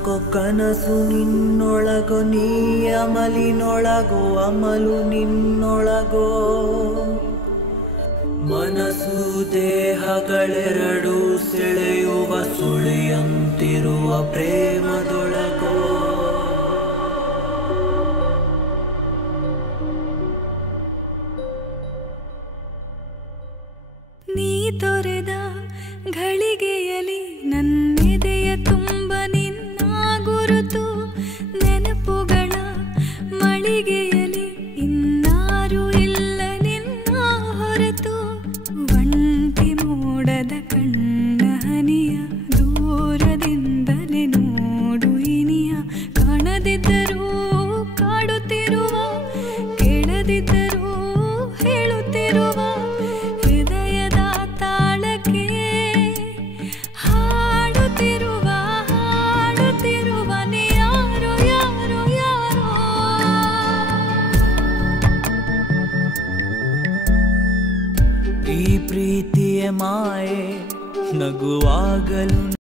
ಕನಸಾಗೋ ಕನಸು ನಿನ್ನೊಳಗೋ ನೀ ಅಮಲಿನೊಳಗೋ ಅಮಲು ನಿನ್ನೊಳಗೋ ಮನಸ್ಸು ದೇಹಗಳೆರಡು ಸೆಳೆಯುವ ಸುಳಿಯಂತಿರುವ ಪ್ರೇಮದೊಳಗೋ ನೀ ತೊರೆದ ಘಳಿಗೆಯಲಿ ನನ್ನೆದೆಯ ತುಂಬ ನಿನ್ನ ಗುರುತು ನೆನಪುಗಳ ಮಳಿಗೆಯಲಿ ಇನ್ನಾರು ಇಲ್ಲ ನಿನ್ನ ಹೊರತು ಒಂಟಿ ಮೋಡದ ಕಣ್ಣ ಹನಿಯ ದೂರದಿಂದಲೇ ನೋಡು ಇನಿಯ ಕಾಣದಿದ್ದರೂ ಕಾಡುತ್ತಿರುವ ಕೇಳದಿದ್ದರೂ ಹೇಳುತ್ತಿರುವ ಈ ಪ್ರೀತಿಯ ಮಾಯೆ ನಗುವಾಗಲು